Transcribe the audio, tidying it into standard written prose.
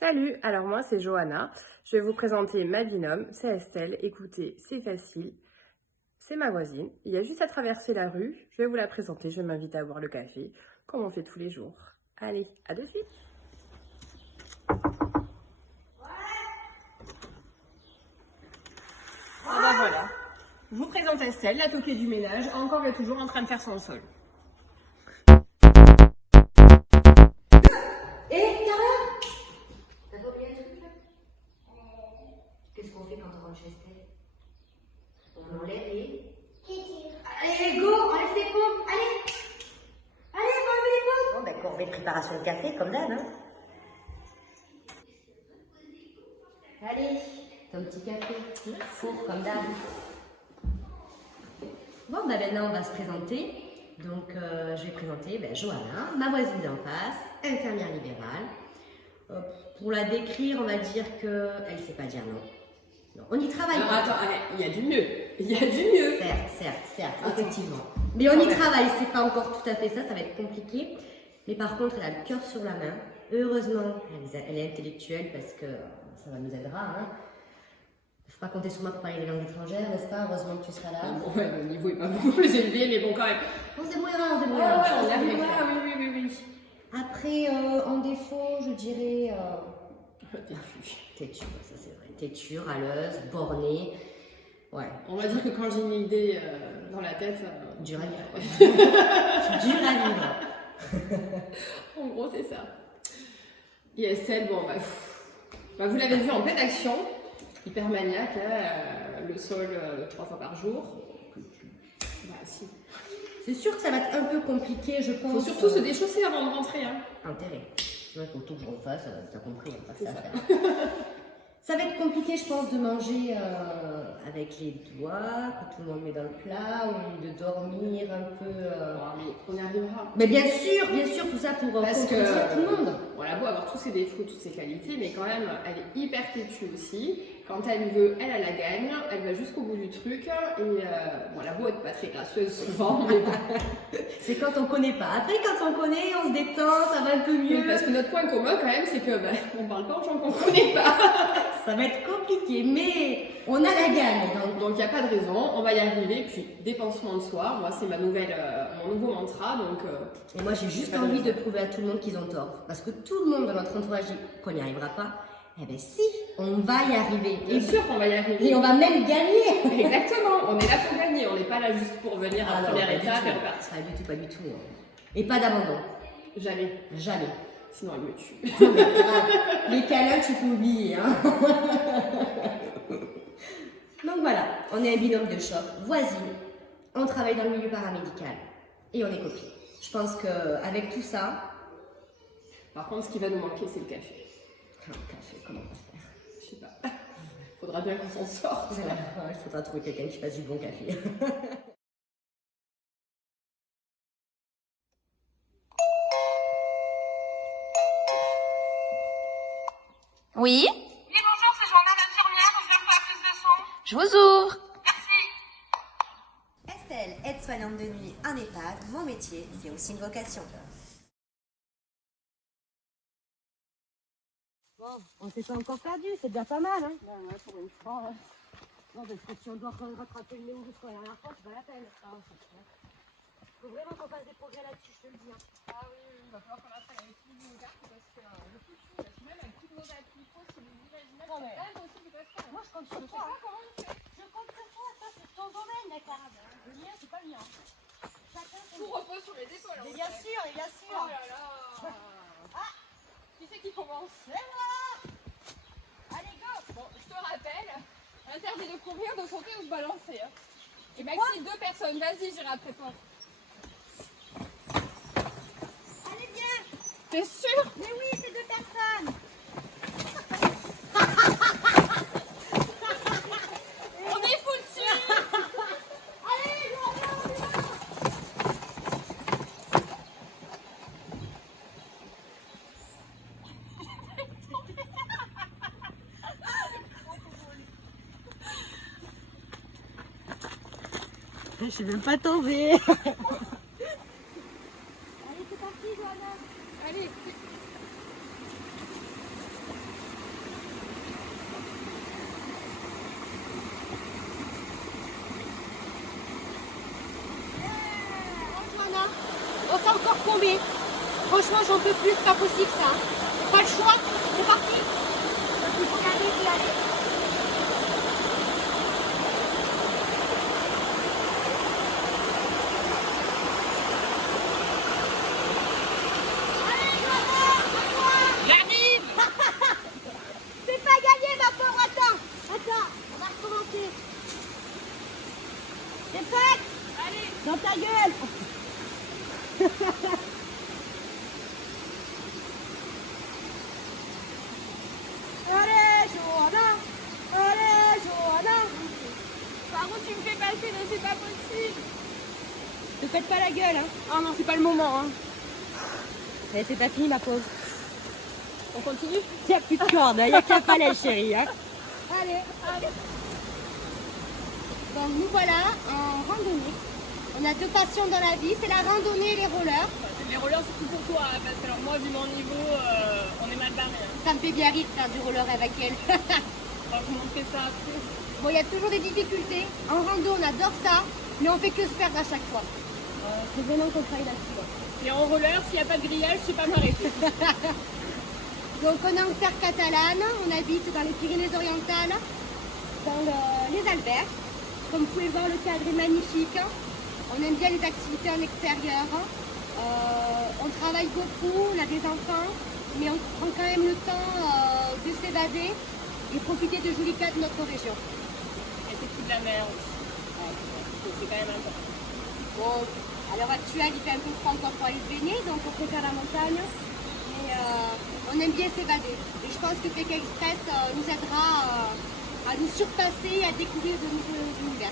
Salut, alors moi c'est Johanna, je vais vous présenter ma binôme, c'est Estelle, écoutez, c'est facile, c'est ma voisine, il y a juste à traverser la rue, je vais vous la présenter, je vais m'inviter à boire le café, comme on fait tous les jours. Allez, à de suite. Ah bah voilà, je vous présente Estelle, la toquée du ménage, encore et toujours en train de faire son sol. Qu'est-ce qu'on fait quand on rentre chez Estelle? On enlève les... Allez, go, enlève tes pompes, allez. Allez, enlève les pompes. Bon, ben, corvée de préparation de café, comme d'hab, hein. Allez, ton petit café, four, comme d'hab. Bon, ben, maintenant, on va se présenter. Donc, je vais présenter Johanna, ma voisine d'en face, infirmière libérale. Pour la décrire, on va dire qu'elle ne sait pas dire non. Non, on y travaille. Alors attends, il y a du mieux. Il y a du mieux. Certes, effectivement. Mais on y travaille, c'est pas encore tout à fait ça, ça va être compliqué. Mais par contre, elle a le cœur sur la main. Heureusement, elle est intellectuelle parce que ça nous aidera. Hein. Il ne faut pas compter sur moi pour parler des langues étrangères, n'est-ce pas? Heureusement que tu seras là. Bon, ouais, le niveau est pas beaucoup plus élevé, mais bon, quand même. On se débrouillera. Ouais, on arrivera, oui. Après, en défaut, je dirais... Têtu. Têtu, ça c'est vrai. Têtu, râleuse, bornée. Ouais. On va dire que quand j'ai une idée dans la tête... Dur à vivre. Dur à vivre. En gros, c'est ça. Et Estelle, bon, vous l'avez vu en pleine action. Hyper maniaque, hein, le sol 3 fois par jour. Bah, si. C'est sûr que ça va être un peu compliqué, je pense. Faut surtout se déchausser avant de rentrer. Hein. Intérêt. Il faut tout que je refasse, t'as compris, on va pas ça à faire. Ça va être compliqué, je pense, de manger avec les doigts, que tout le monde met dans le plat, ou de dormir un peu. Mais on y arrivera. Mais bien sûr, tout ça pour parce que tout le monde. On a beau avoir tous ses défauts, toutes ses qualités, mais quand même, elle est hyper têtue aussi. Quand elle veut, elle la gagne, elle va jusqu'au bout du truc. Et bon, elle a beau être pas très gracieuse souvent, mais c'est quand on connaît pas. Après, quand on connaît, on se détend, ça va un peu mieux. Oui, parce que notre point commun, quand même, c'est que on parle pas aux gens qu'on connaît pas. Ça va être compliqué, mais on a la gagne. Donc il n'y a pas de raison, on va y arriver. Puis dépensement de soi, moi c'est mon nouveau mantra. Donc, et moi j'ai juste envie de prouver à tout le monde qu'ils ont tort. Parce que tout le monde dans notre entourage dit qu'on n'y arrivera pas. Eh bien si, on va y arriver. Bien sûr qu'on va y arriver. Et on va même gagner. Exactement, on est là pour gagner, on n'est pas là juste pour venir à la première étape et repartir. Pas du tout. Et pas d'abandon. Jamais. Sinon elle me tue. Les câlins, tu peux oublier. Hein. Donc voilà, on est un binôme de choc, voisine, on travaille dans le milieu paramédical et on est copines. Je pense qu'avec tout ça... Par contre, ce qui va nous manquer, c'est le café. Le café, comment on va faire? Je sais pas. Faudra bien qu'on s'en sorte. Il faudra trouver quelqu'un qui fasse du bon café. Oui? Oui, bonjour, c'est Johanna l'infirmière, je viens pour la prise de sang. Je vous ouvre. Merci. Estelle, aide-soignante de nuit, un EHPAD, mon métier, c'est aussi une vocation. Bon, on s'est pas encore perdu, c'est déjà pas mal. Hein. Ouais, pour une fois. Ouais. Non, parce que si on doit rattraper le néo jusqu'à la dernière fois, c'est pas la peine. Faut vraiment qu'on fasse des progrès là-dessus, je te le dis. Hein. Ah oui, il va falloir qu'on apprenne avec tous nos cartes parce que le foutu, même avec toutes nos applis pro, si vous imaginez, c'est impossible de faire. Moi, je compte sur toi. Je compte sur toi, ça c'est ton domaine, d'accord. Le mien, c'est pas le mien. Chacun son... Tout repose sur les épaules. Mais bien sûr, Oh là là. Ah, qui c'est qui commence? C'est moi. Allez, go. Bon, je te rappelle, interdit de courir, de sauter ou de balancer. Hein. Et maxi 2 personnes, vas-y, j'irai après toi. Allez, viens. T'es sûr? Mais oui, c'est 2 personnes. On est foutus. Allez, on y va. Je suis même pas tombée. Allez, c'est parti, Johanna. Allez. c'est encore paumé. Franchement, j'en peux plus, c'est pas possible ça. Pas le choix, c'est parti. Il faut y aller, il faut y aller. C'est pas gagné, ma pauvre, attends. Attends, on va recommencer. T'es prête? Allez. Dans ta gueule. Allez, Johanna. Allez, Johanna. Par où tu me fais passer, mais c'est pas possible. Ne faites pas la gueule, hein. Ah non, c'est pas le moment. Hein. Eh, c'est pas fini, ma pauvre. On continue? Il n'y a plus de corde, il n'y a que la falaise, chérie. Hein. Allez, allez. Donc nous voilà en randonnée. On a deux passions dans la vie, c'est la randonnée et les rollers. Les rollers, c'est tout pour toi, hein, parce que alors, moi, vu mon niveau, on est mal barré. Hein. Ça me fait bien rire de faire du roller avec elle. Franchement, on fait ça après. Bon, il y a toujours des difficultés. En rando, on adore ça, mais on fait que se perdre à chaque fois. C'est vraiment qu'on travaille là-dessus. Et en roller, s'il n'y a pas de grillage, je sais pas m'arrêter. Donc on est en terre catalane, on habite dans les Pyrénées-Orientales, dans les Alpes. Comme vous pouvez voir, le cadre est magnifique. On aime bien les activités en extérieur. On travaille beaucoup, on a des enfants, mais on prend quand même le temps de s'évader et profiter de jolis cas de notre région. Et c'est tout de la mer aussi. C'est quand même important. Bon, à l'heure actuelle, il fait un peu froid encore pour aller se baigner, donc on préfère la montagne. Mais on aime bien s'évader. Et je pense que Pékin Express nous aidera à nous surpasser et à découvrir de nouveaux univers.